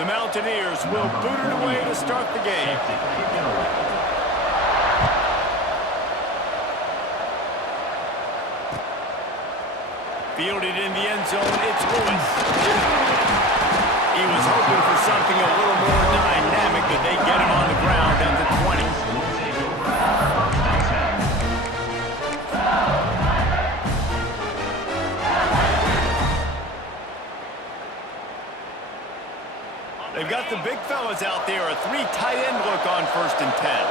The Mountaineers will boot it away to start the game. Fielded in the end zone, it's Lewis. He was hoping for something a little more dynamic, but they get him on the ground at the 20. They've got the big fellas out there, a 3 tight end look on 1st and 10.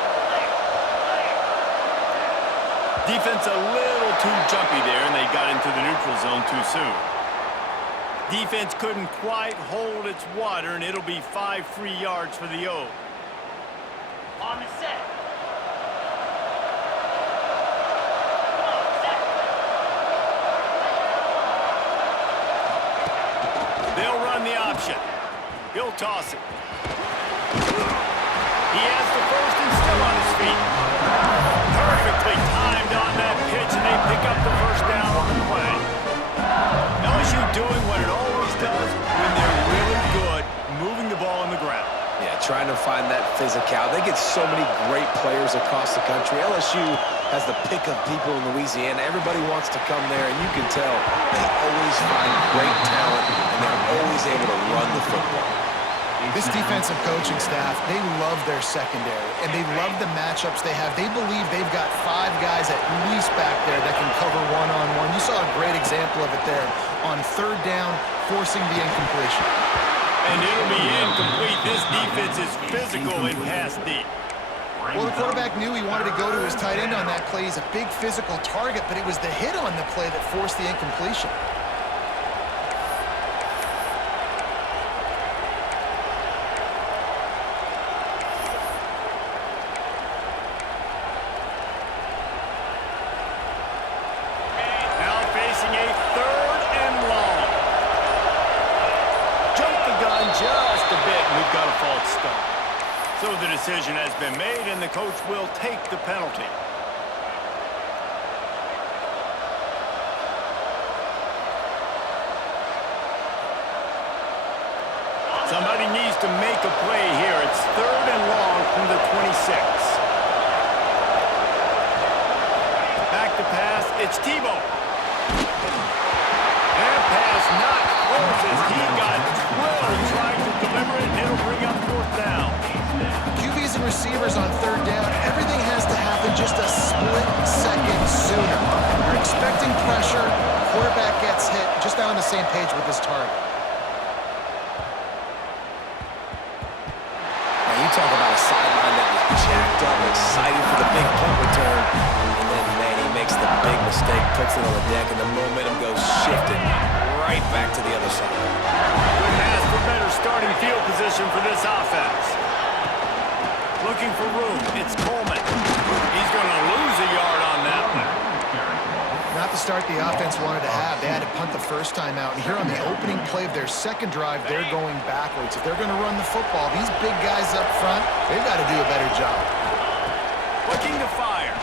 Defense a little too jumpy there, and they got into the neutral zone too soon. Defense couldn't quite hold its water, and it'll be 5 free yards for the O. On the set. They'll run the option. He'll toss it. He has the first and still on his feet. Perfectly timed on that pitch, and they pick up the first down on the play. LSU doing what it always does when they're really good, moving the ball on the ground. Yeah, trying to find that physicality. They get so many great players across the country. LSU has the pick of people in Louisiana. Everybody wants to come there, and you can tell they always find great talent, and they're always able to run the football. This defensive coaching staff, they love their secondary, and they love the matchups they have. They believe they've got 5 guys at least back there that can cover one-on-one. You saw a great example of it there on 3rd down, forcing the incompletion. And it'll be incomplete. This defense is physical in pass deep. Well, the quarterback knew he wanted to go to his tight end on that play. He's a big physical target, but it was the hit on the play that forced the incompletion. Now facing a 3rd and long. Jump the gun just a bit, and we've got a false start. So the decision has been made, and the coach will take the penalty. Somebody needs to make a play here. It's 3rd and long from the 26. Back to pass. It's Tebow. That pass not close as he got drilled trying to deliver it, and it'll bring up 4th down. QBs and receivers on 3rd down, everything has to happen just a split second sooner. You're expecting pressure, quarterback gets hit, just not on the same page with his target. Now you talk about a sideline that was jacked up, excited for the big punt return, and then, man, he makes the big mistake, puts it on the deck, and the momentum goes shifting right back to the other side. Couldn't ask for better starting field position for this offense. Looking for room. It's Coleman. He's going to lose a yard on that one. Not the start the offense wanted to have. They had to punt the first time out. And here on the opening play of their second drive, they're going backwards. If they're going to run the football, these big guys up front, they've got to do a better job. Looking to fire.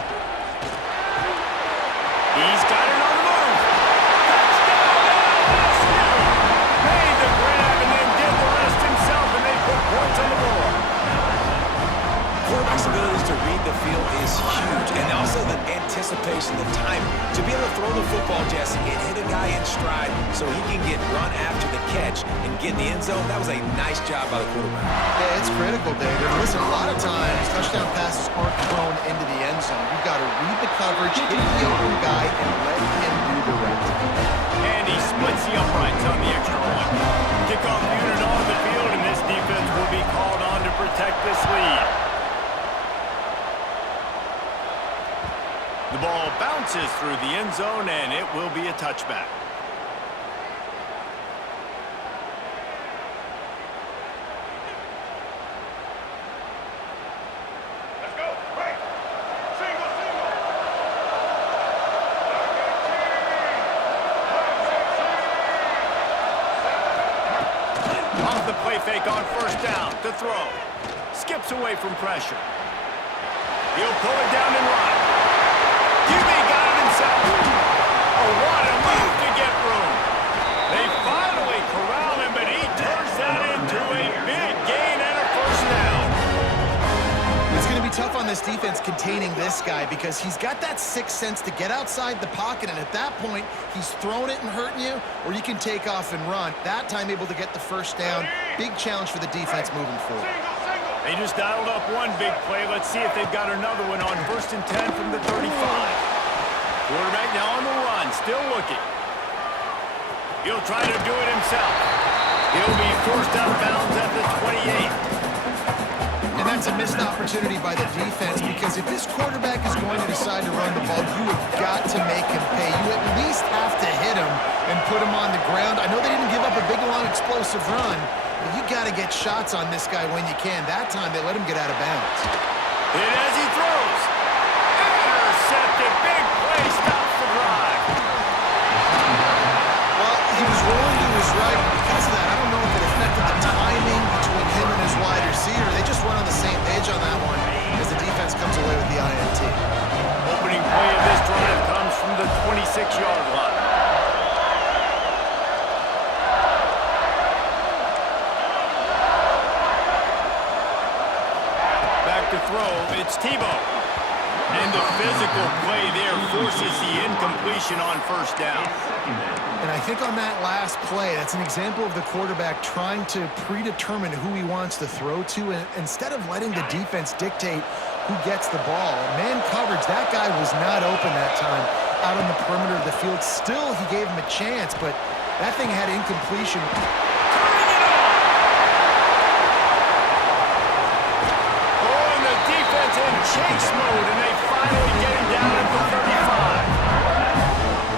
He's got it on the move. Touchdown! Made the grab and then did the rest himself, and they put points on the board. Quarterback's abilities to read the field is huge, and also the anticipation, the time to be able to throw the football, Jesse, and hit a guy in stride so he can get run after the catch and get in the end zone. That was a nice job by the quarterback. Yeah, it's critical, David. Listen, a lot of times touchdown passes aren't thrown into the end zone. You've got to read the coverage, hit the open guy, and let him do the rest. And he splits the uprights on the extra point. Kickoff unit on the field, and this defense will be called on to protect this lead. The ball bounces through the end zone, and it will be a touchback. Let's go. Right. Single. Off the play fake on 1st down. To throw. Skips away from pressure. He'll pull it down and run. QB got it himself. Oh, what a move to get room. They finally corral him, but he turns that into a big defense containing this guy because he's got that sixth sense to get outside the pocket, and at that point, he's throwing it and hurting you, or you can take off and run. That time able to get the first down. Big challenge for the defense moving forward. They just dialed up one big play. Let's see if they've got another one on 1st and 10 from the 35. Quarterback now on the run, still looking. He'll try to do it himself. He'll be forced out of bounds at the 28. And that's a missed opportunity by the defense because if this quarterback is going to decide to run the ball, you have got to make him pay. You at least have to hit him and put him on the ground. I know they didn't give up a big, long, explosive run, but you got to get shots on this guy when you can. That time, they let him get out of bounds. Hit as he throws. Intercepted. Big play. Stops the drive. Well, he was rolling to his right. Because of that, I don't know if it affected the timing between him and his wide receiver. They just weren't on the same page on that one as the defense comes away with the INT. Opening play of this drive comes from the 26-yard line. Back to throw. It's Tebow. And the physical play there forces the incompletion on 1st down. And I think on that last play, that's an example of the quarterback trying to predetermine who he wants to throw to, and instead of letting the defense dictate who gets the ball. Man coverage, that guy was not open that time out on the perimeter of the field. Still, he gave him a chance, but that thing had incompletion. Oh, and the defense in chase mode, and they finally get him down at the 35.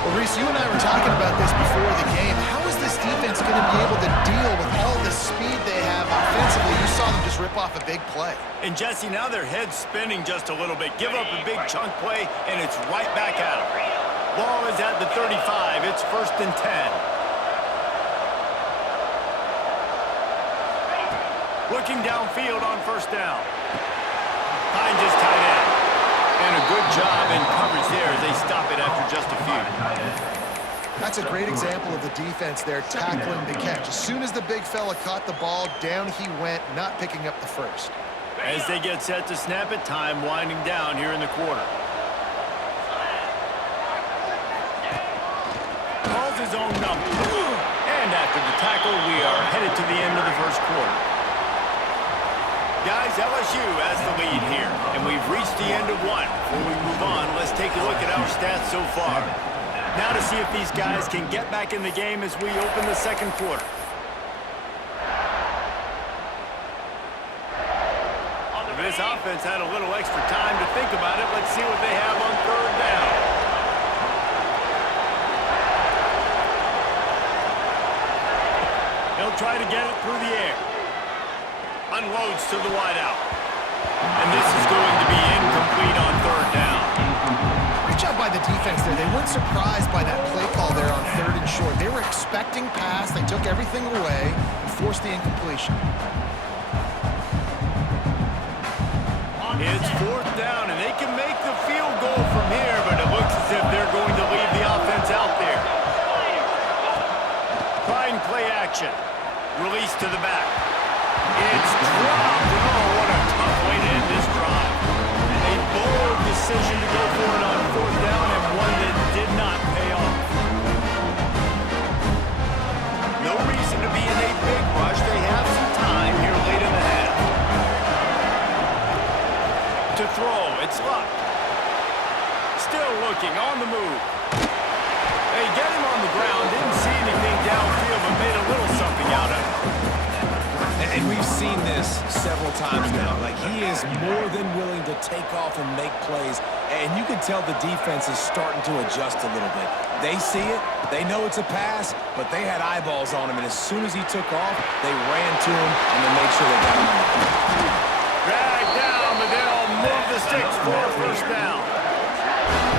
Well, Reese, you and I were talking about this before the game. How is this defense going to be able to deal with all the speed they have offensively? You saw them just rip off a big play. And Jesse, now their head's spinning just a little bit. Give up a big chunk play, and it's right back at them. Ball is at the 35. It's 1st and 10. Looking downfield on 1st down. Finds his tight end. And a good job in coverage there as they stop it after just a few. That's a great example of the defense there tackling the catch. As soon as the big fella caught the ball, down he went, not picking up the first. As they get set to snap it, time winding down here in the quarter. Calls his own number. And after the tackle, we are headed to the end of the 1st quarter. Guys, LSU has the lead here, and we've reached the end of one. Before we move on, let's take a look at our stats so far. Now to see if these guys can get back in the game as we open the 2nd quarter. This offense had a little extra time to think about it. Let's see what they have on 3rd down. He'll try to get it through the air. Unloads to the wideout. And this is going to be incomplete on 3rd down. Great job by the defense there. They weren't surprised by that play call there on 3rd and short. They were expecting pass. They took everything away and forced the incompletion. It's 4th down, and they can make the field goal from here, but it looks as if they're going to leave the offense out there. Trying play action. Release to the back. It's dropped. Oh, what a tough way to end this drive. A bold decision to go for it on 4th down, and one that did not pay off. No reason to be in a big rush. They have some time here late in the half. To throw, it's Luck. Still looking, on the move. They get him on the ground, didn't see anything downfield, but made a little something out of it. And we've seen this several times now. Like, he is more than willing to take off and make plays, and you can tell the defense is starting to adjust a little bit. They see it, they know it's a pass, but they had eyeballs on him, and as soon as he took off, they ran to him, and they made sure they got him on the field. Dragged down, but they'll move the sticks for a 1st down.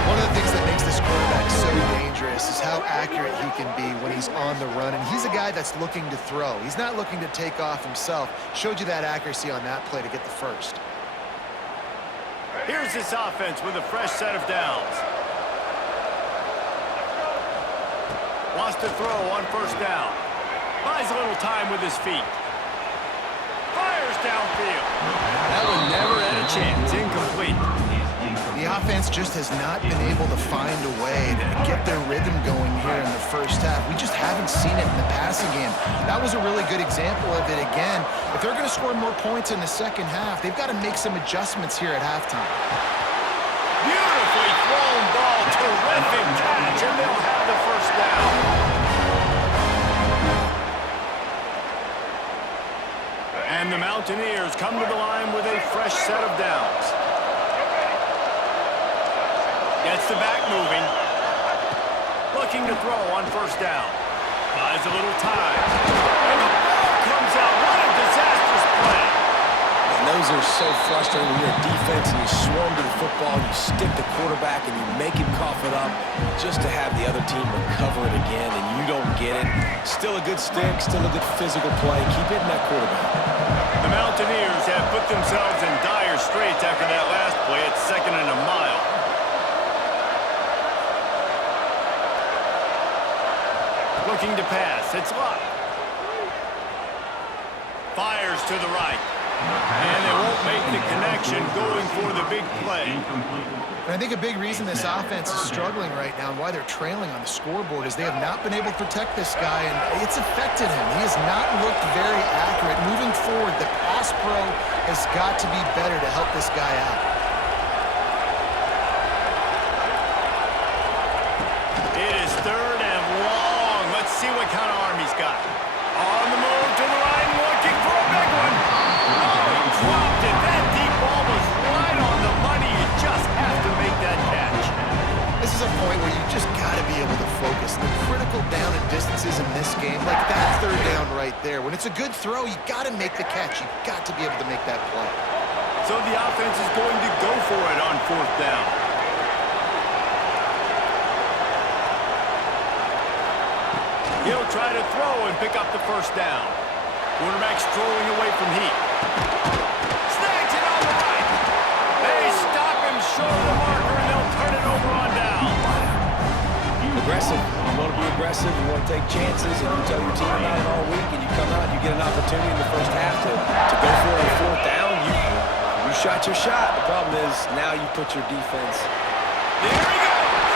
One of the things that makes this quarterback so dangerous is how accurate he can be when he's on the run. And he's a guy that's looking to throw. He's not looking to take off himself. Showed you that accuracy on that play to get the first. Here's this offense with a fresh set of downs. Wants to throw on 1st down. Buys a little time with his feet. Fires downfield. That one never had a chance, incomplete. The offense just has not been able to find a way to get their rhythm going here in the first half. We just haven't seen it in the passing game. That was a really good example of it again. If they're going to score more points in the second half, they've got to make some adjustments here at halftime. Beautifully thrown ball, terrific catch, and they'll have the first down. And the Mountaineers come to the line with a fresh set of downs. Gets the back moving. Looking to throw on first down. Buys a little time. And the ball comes out. What a disastrous play. And those are so frustrating when you're a defense and you swarm to the football, you stick the quarterback and you make him cough it up just to have the other team recover it again and you don't get it. Still a good stick, still a good physical play. Keep hitting that quarterback. The Mountaineers have put themselves in dire straits after that last play at 2nd and a mile. Looking to pass. It's Luck. Fires to the right. And they won't make the connection going for the big play. And I think a big reason this offense is struggling right now and why they're trailing on the scoreboard is they have not been able to protect this guy, and it's affected him. He has not looked very accurate. Moving forward, the pass pro has got to be better to help this guy out. It is 3rd and long. Let's see what kind of arm he's got. On the move to the right, looking for a big one. Oh, he dropped it. That deep ball was right on the money. You just have to make that catch. This is a point where you just got to be able to focus. The critical down and distances in this game, like that 3rd down right there. When it's a good throw, you got to make the catch. You've got to be able to make that play. So the offense is going to go for it on 4th down. He'll try to throw and pick up the first down. Quarterback strolling away from Heat. Snags it on the right. They stop him short of the marker, and they'll turn it over on down. Aggressive. You want to be aggressive. You want to take chances. And you tell your team about it all week, and you come out and you get an opportunity in the first half to go for it on 4th down. You shot your shot. The problem is now you put your defense. There he goes.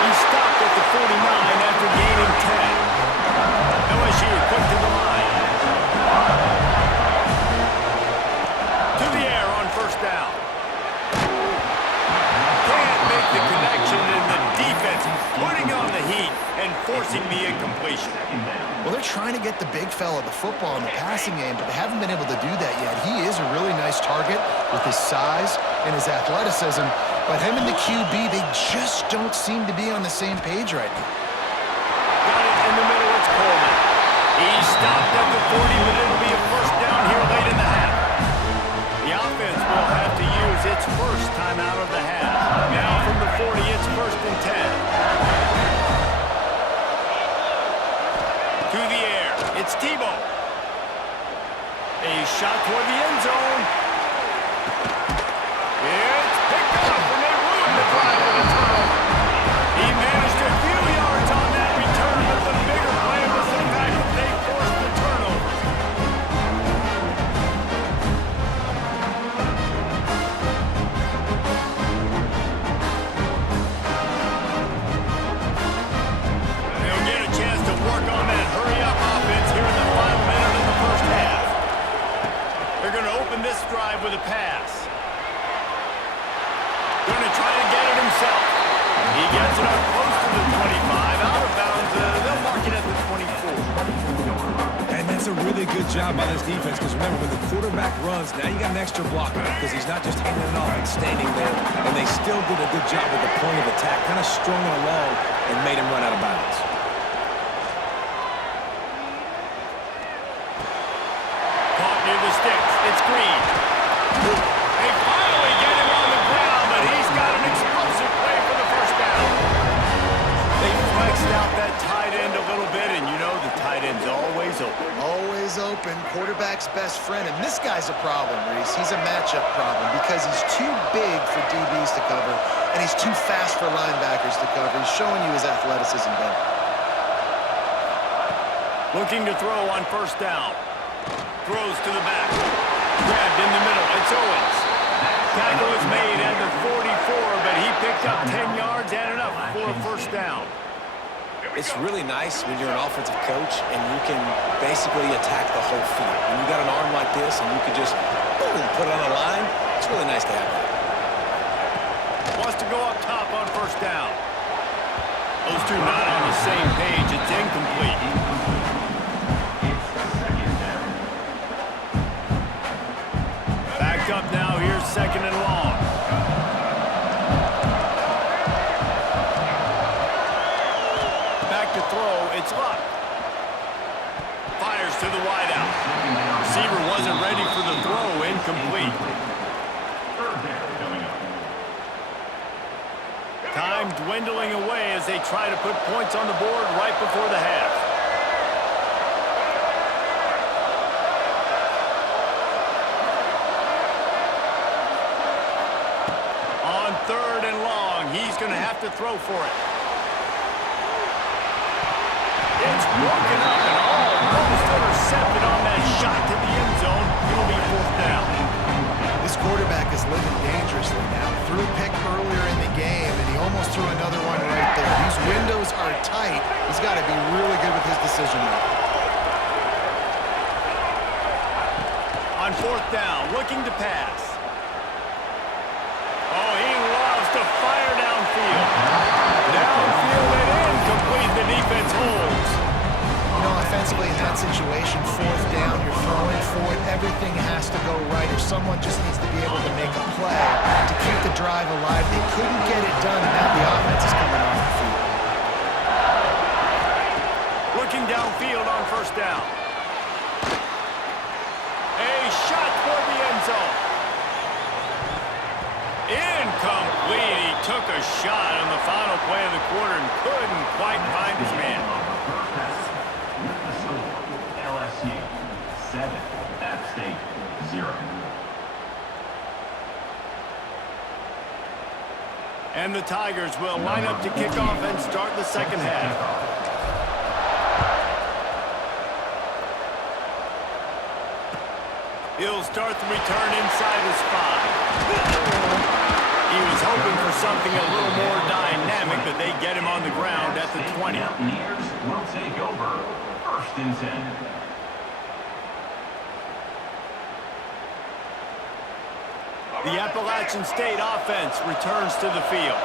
He stopped at the 49 after gaining 10. LSU quick to the line. To the air on first down. Can't make the connection, and the defense putting on the heat and forcing the incompletion. Well, they're trying to get the big fella the football in the passing game, but they haven't been able to do that yet. He is a really nice target with his size and his athleticism, but him and the QB, they just don't seem to be on the same page right now. Got it in the middle, it's Coleman. He stopped at the 40, but it'll be a first down here late in the half. The offense will have to use its first time out of the half. Now from the 40, it's 1st and 10. To the air, it's Tebow. A shot toward the end zone. It's picked up, and they ruined the drive with a turnover. He managed a few yards on that return, but the bigger play was the fact that they forced the turnover. They'll get a chance to work on that hurry-up offense here in the final minute of the first half. They're going to open this drive with a pass. Going to try to get it himself. He gets it up close to the 25. Out of bounds. They'll mark it at the 24. And that's a really good job by this defense because remember, when the quarterback runs, now you got an extra blocker because he's not just handing it off and standing there. And they still did a good job with the point of attack, kind of strung it along and made him run out of bounds. Caught near the sticks. It's Green. They finally get him on the ground, but he's got an explosive play for the first down. They flexed out that tight end a little bit, and you know the tight end's always open. Always open, quarterback's best friend, and this guy's a problem, Reese. He's a matchup problem because he's too big for DBs to cover, and he's too fast for linebackers to cover. He's showing you his athleticism there. Looking to throw on first down. Throws to the back. Grabbed in the middle. It's Owens. Tackle was made at the 44, but he picked up 10 yards and enough for a first down. It's really nice when you're an offensive coach and you can basically attack the whole field. When you got an arm like this and you can just, boom, put it on a line, it's really nice to have that. Wants to go up top on first down. Those two not on the same page. It's incomplete. Backed up now. Here's second and long. Back to throw. It's Luck. Fires to the wideout. Receiver wasn't ready for the throw. Incomplete. Time dwindling away as they try to put points on the board right before the half. On third and long, he's going to have to throw for it. It's broken up and almost intercepted on that shot to the end zone. It'll be fourth down. This quarterback is living dangerously now. Threw a pick earlier in the game, and he almost threw another one right there. These windows are tight. He's got to be really good with his decision-making. On fourth down, looking to pass. Oh, he loves to fire downfield. Downfield and incomplete. The defense holds. You know, offensively in that situation, fourth down, you're throwing for it. Everything has to go right, or someone just needs to be able to make a play to keep the drive alive. They couldn't get it done, and now the offense is coming off the field. Looking downfield on first down. A shot toward the end zone. Incomplete. He took a shot on the final play of the quarter and couldn't quite find his man. LSU 7, App State 0. And the Tigers will line up to kick off and start the second half. He'll start the return inside his 5. He was hoping for something a little more dynamic, but they get him on the ground at the 20. Mountaineers will take over first and 10. The Appalachian State offense returns to the field.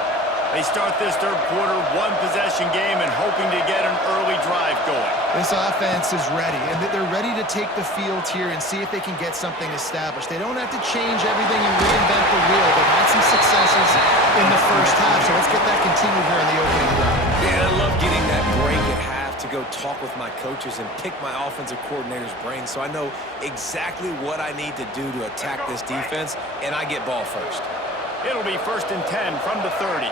They start this third quarter one-possession game and hoping to get an early drive going. This offense is ready, and they're ready to take the field here and see if they can get something established. They don't have to change everything and reinvent the wheel. They've had some successes in the first half, so let's get that continued here in the opening round. Yeah, I love getting that break at half to go talk with my coaches and pick my offensive coordinator's brain so I know exactly what I need to do to attack this defense, and I get ball first. It'll be first and 10 from the 30.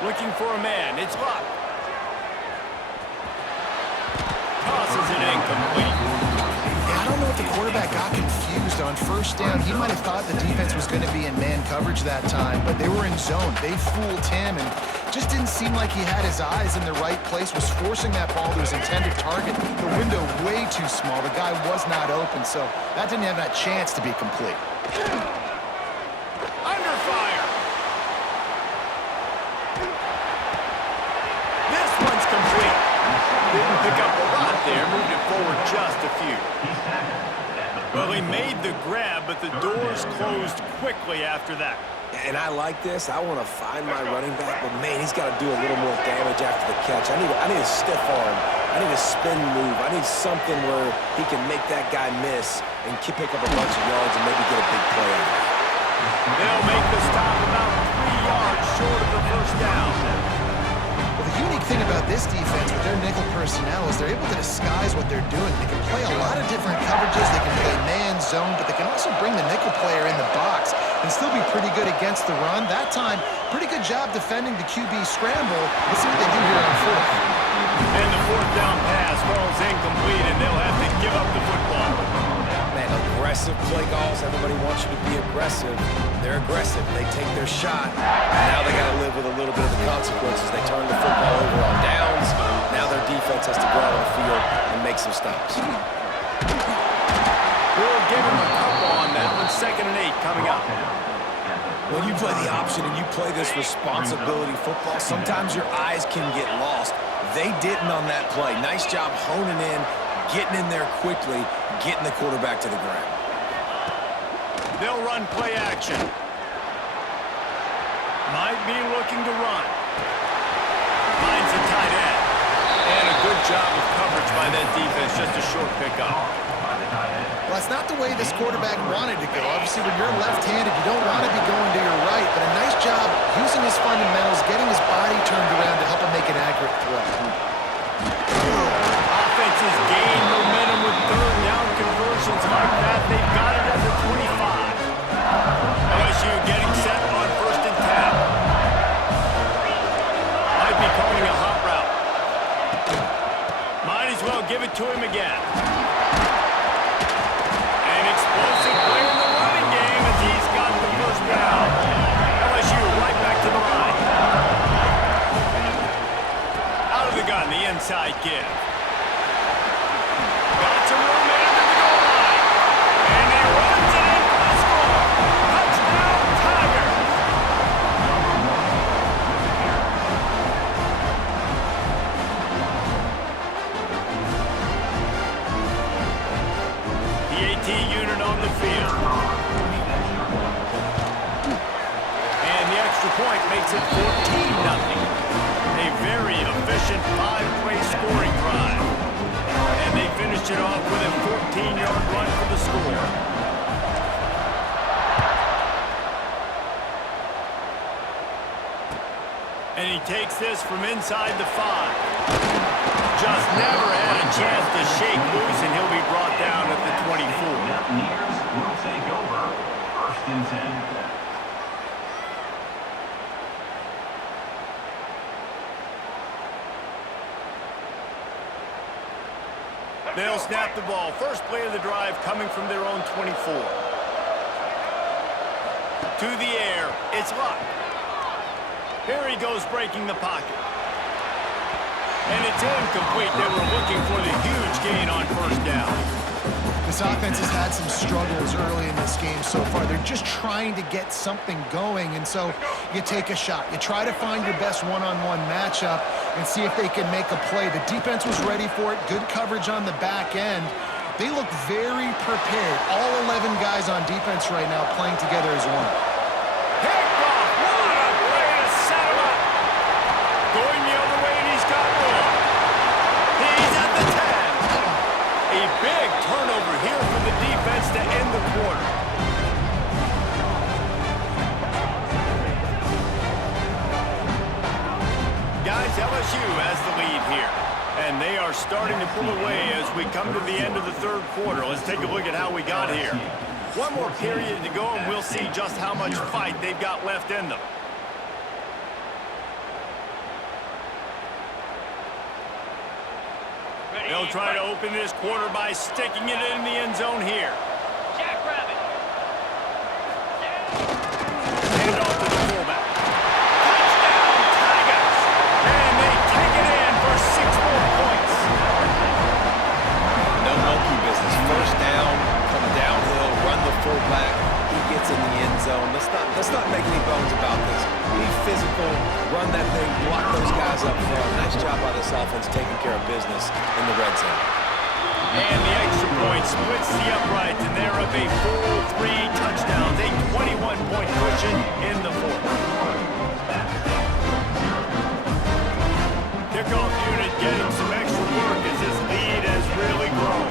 Looking for a man. It's Luck. Tosses it incomplete. Yeah, I don't know if the quarterback got confused on first down. He might have thought the defense was going to be in man coverage that time, but they were in zone. They fooled him and just didn't seem like he had his eyes in the right place, was forcing that ball to his intended target. The window way too small. The guy was not open, so that didn't have that chance to be complete. Under fire. This one's complete. Didn't pick up a lot there. Moved it forward just a few. Well, he made the grab, but the doors closed quickly after that. And I like this. I want to find my running back, but man, he's got to do a little more damage after the catch. I need a stiff arm. I need a spin move. I need something where he can make that guy miss and pick up a bunch of yards and maybe get a big play out of it. They'll make the stop about 3 yards short of the first down. Well, the unique thing about this defense with their nickel personnel is they're able to disguise what they're doing. They can play a lot of different coverages. They can play man, zone, but they can also bring the nickel player in the box and still be pretty good against the run. That time, pretty good job defending the QB scramble. Let's see what they do here on fourth. And the fourth down pass falls incomplete, and they'll have to give up the football. Man, a aggressive play calls. Everybody wants you to be aggressive. They're aggressive. They take their shot. Now they got to live with a little bit of the consequences. They turn the football over on downs. Now their defense has to go out on the field and make some stops. We'll give him a couple on that one. 2nd and 8 coming up. When you play the option and you play this responsibility football, sometimes your eyes can get lost. They didn't on that play. Nice job honing in, getting in there quickly, getting the quarterback to the ground. They'll run play action. Might be looking to run. Finds a tight end. And a good job of coverage by that defense. Just a short pickup. Well, that's not the way this quarterback wanted to go. Obviously, when you're left-handed, you don't want to be going to your right, but a nice job using his fundamentals, getting his body turned around to help him make an accurate throw. Offenses gain momentum with 3rd down conversions like that. They've got it at the 25. LSU getting set on 1st and 10. Might be calling a hot route. Might as well give it to him again. Explosive play in the running game as he's got the 1st down. LSU right back to the line. Out of the gun, the inside give. Got some room into the goal line. And he runs it in for the score. Touchdown, Tigers. Unit on the field. And the extra point makes it 14-0. A very efficient 5-play scoring drive. And they finished it off with a 14-yard run for the score. And he takes this from inside the 5. Just never had a chance to shake loose, and he'll be brought down at the 24. Mountaineers will take over 1st and 10. They'll snap the ball. First play of the drive coming from their own 24. To the air. It's Luck. Here he goes breaking the pocket. And it's incomplete. They were looking for the huge gain on 1st down. This offense has had some struggles early in this game so far. They're just trying to get something going, and so you take a shot. You try to find your best one-on-one matchup and see if they can make a play. The defense was ready for it. Good coverage on the back end. They look very prepared. All 11 guys on defense right now playing together as one. Picked off. What a play to set him up. Going the other way, and he's got room. He's at the 10. A big turnover here for the defense to end the quarter. Guys, LSU has the lead here. And they are starting to pull away as we come to the end of the 3rd quarter. Let's take a look at how we got here. One more period to go, and we'll see just how much fight they've got left in them. They'll try to open this quarter by sticking it in the end zone here. Jackrabbit. Hand it off to the fullback. Touchdown, Tigers! And they take it in for 6 more points. No monkey business. 1st down, come downhill, run the fullback. He gets in the end zone. Let's not make any bones about this. Be physical, run that thing, block those guys up front. Nice job by this offense taking care of business in the red zone. And the extra point splits the uprights, and they're up a full 3 touchdowns, a 21-point cushion in the 4th. Kickoff unit getting some extra work as this lead has really grown.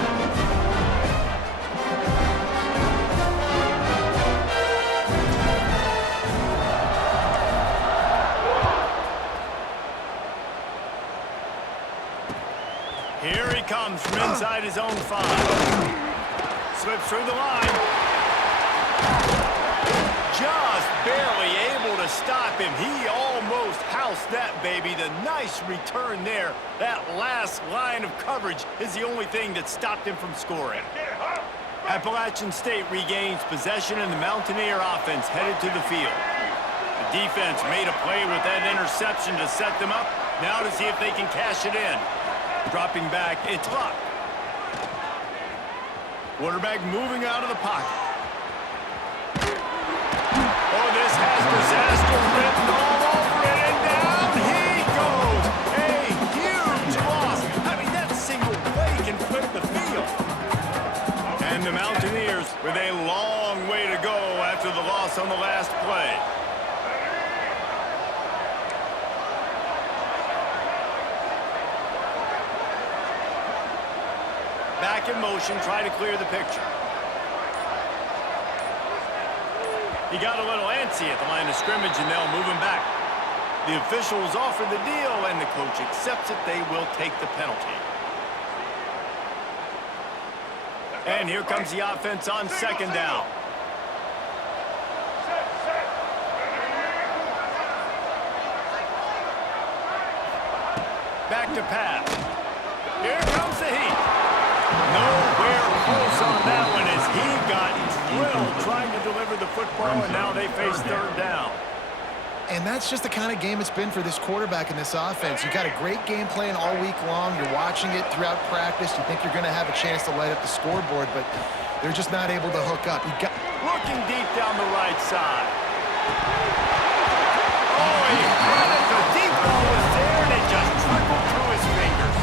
Here he comes from inside his own 5. Slips through the line. Just barely able to stop him. He almost housed that baby. The nice return there. That last line of coverage is the only thing that stopped him from scoring. Appalachian State regains possession and the Mountaineer offense headed to the field. The defense made a play with that interception to set them up. Now to see if they can cash it in. Dropping back, it's Luck. Quarterback moving out of the pocket. Oh, this has disaster written all over it, and down he goes. A huge loss. I mean, that single play can flip the field. And the Mountaineers with a long way to go after the loss on the last play. Back in motion, try to clear the picture. He got a little antsy at the line of scrimmage, and they'll move him back. The officials offer the deal, and the coach accepts it. They will take the penalty. And here comes the offense on second down. Back to pass. Here comes the heat. Nowhere close on that one as he got drilled trying to deliver the football, and now they face third down. And that's just the kind of game it's been for this quarterback in this offense. You got a great game plan all week long. You're watching it throughout practice. You think you're going to have a chance to light up the scoreboard, but they're just not able to hook up. Looking deep down the right side. Oh, he got it. The deep ball was there, and it just trickled through his fingers.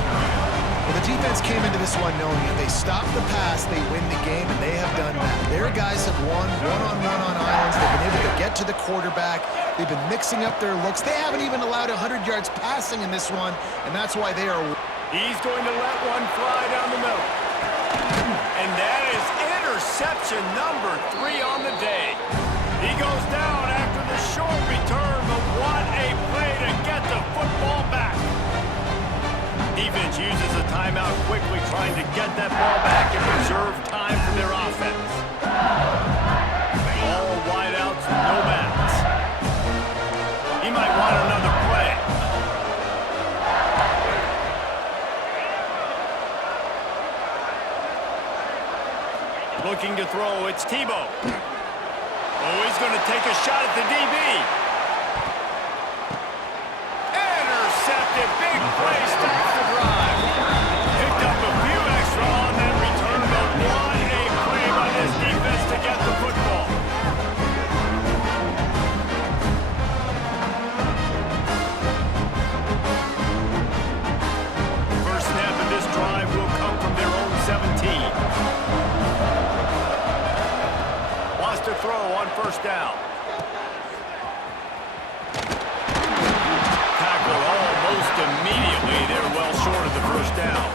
Well, the defense came into this one knowing if they stop the pass, they win the game, and they have done that. Their guys have won one-on-one on islands. They've been able to get to the quarterback. They've been mixing up their looks. They haven't even allowed 100 yards passing in this one, and that's why they are... He's going to let one fly down the middle. And that is interception number 3 on the day. He goes down after the short return, but what a play to get the football back. Defense uses a timeout quickly, trying to get that ball back and preserve time for their offense. All wideouts, no backs. He might want another play. Looking to throw, it's Tebow. Oh, he's going to take a shot at the DB. Intercepted, big play, stops the drive. Picked up a few extra on that return, but what a play by this defense to get the football. First snap of this drive will come from their own 17. Wants to throw on first down. Tackle almost immediately. They're well short of the first down.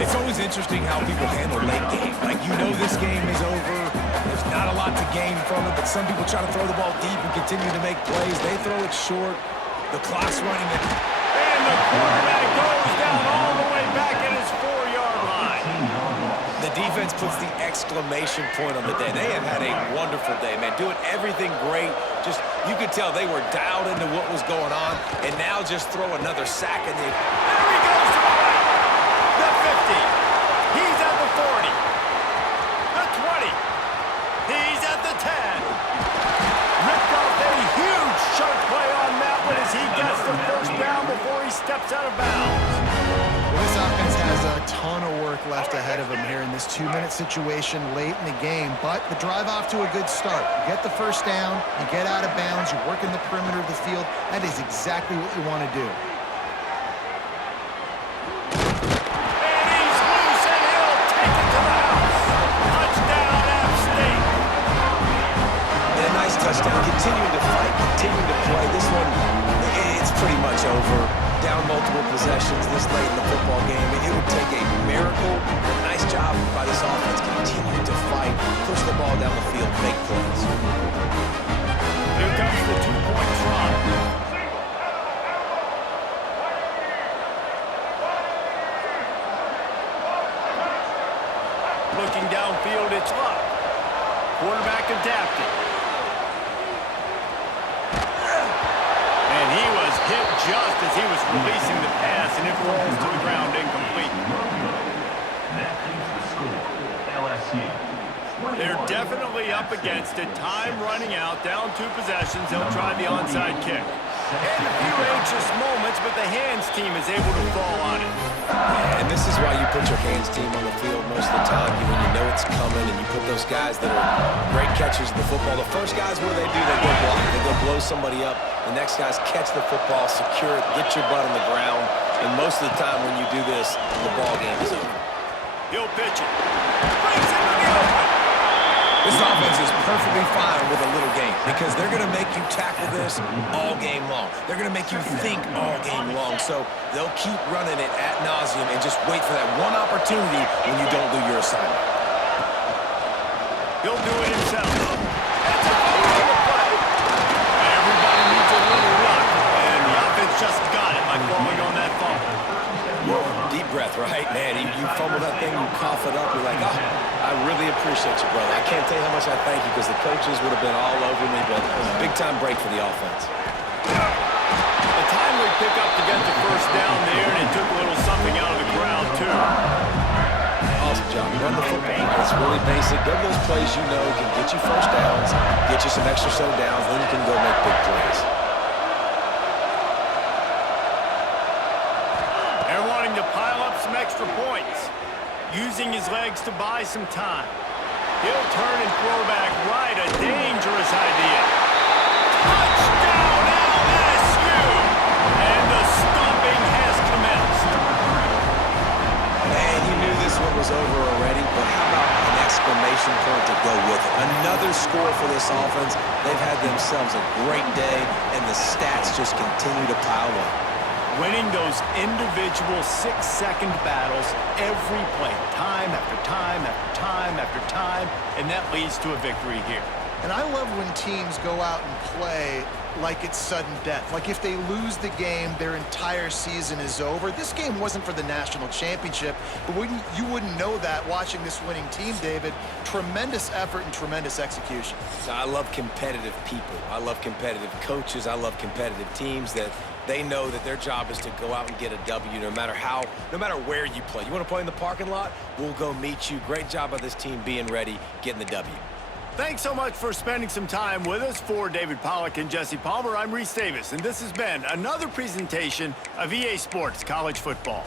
It's always interesting how people handle late game. Like, you know this game is over. There's not a lot to gain from it, but some people try to throw the ball deep and continue to make plays. They throw it short. The clock's running. And the quarterback goes down all the way back at his 4-yard line. The defense puts the exclamation point on the day. They have had a wonderful day, man. Doing everything great. Just, you could tell they were dialed into what was going on, and now just throw another sack in the... There he goes to the right. The 50. He's at the 40. The 20. He's at the 10. Ripped off a huge sharp play on that one as he gets the first down before he steps out of bounds. Well, this offense has a ton of work left ahead of them here in this 2-minute situation late in the game, but the drive off to a good start. You get the first down, you get out of bounds, you work in the perimeter of the field. That is exactly what you want to do. And he's loose, and he'll take it to the house. Touchdown, App State. And a nice touchdown. Continuing to fight, continuing to play. This one, it's pretty much over. Down multiple possessions this late in the football game. It would take a miracle. A nice job by this offense. Continuing to fight, push the ball down the field, make plays. Here comes the 2-point try. Looking downfield, it's Luck. Quarterback adapted. And he was hit just as he was releasing the pass, and it falls to the ground incomplete. That keeps the score. LSU LSU. They're definitely up against it. Time running out, down 2 possessions. They'll try the onside kick. And a few anxious moments, but the hands team is able to fall on it. And this is why you put your hands team on the field most of the time. When you know it's coming and you put those guys that are great catchers of the football. The first guys, what do? They go block. They go blow somebody up. The next guys catch the football, secure it, get your butt on the ground. And most of the time when you do this, the ball game is over. He'll pitch it. Brings it to the open. This offense is perfectly fine with a little game because they're going to make you tackle this all game long. They're going to make you think all game long. So they'll keep running it ad nauseum and just wait for that one opportunity when you don't do your assignment. He'll do it himself. That's a play. Everybody needs a little luck, and the offense just got it by falling on that fumble. Deep breath, right? Man, you fumble that thing, you cough it up, you're like, oh, I really appreciate you, brother. I can't tell you how much I thank you because the coaches would have been all over me, but big-time break for the offense. A timely pickup to get the first down there, and it took a little something out of the crowd, too. Awesome job. Run the football. Right? It's really basic. Go to those plays you know can get you first downs, get you some extra set downs, then you can go make big plays. They're wanting to pile up some extra points, using his legs to buy some time. He'll turn and throw back right. A dangerous idea. Touchdown, LSU! And the stomping has commenced. Man, you knew this one was over already, but how about an exclamation point to go with it? Another score for this offense. They've had themselves a great day, and the stats just continue to pile up. Winning those individual 6-second battles every play, time after time after time after time, and that leads to a victory here. And I love when teams go out and play like it's sudden death. Like if they lose the game, their entire season is over. This game wasn't for the national championship, but you wouldn't know that watching this winning team, David. Tremendous effort and tremendous execution. I love competitive people. I love competitive coaches. I love competitive teams that they know that their job is to go out and get a W no matter where you play. You want to play in the parking lot? We'll go meet you. Great job by this team being ready, getting the W. Thanks so much for spending some time with us. For David Pollack and Jesse Palmer, I'm Reese Davis, and this has been another presentation of EA Sports College Football.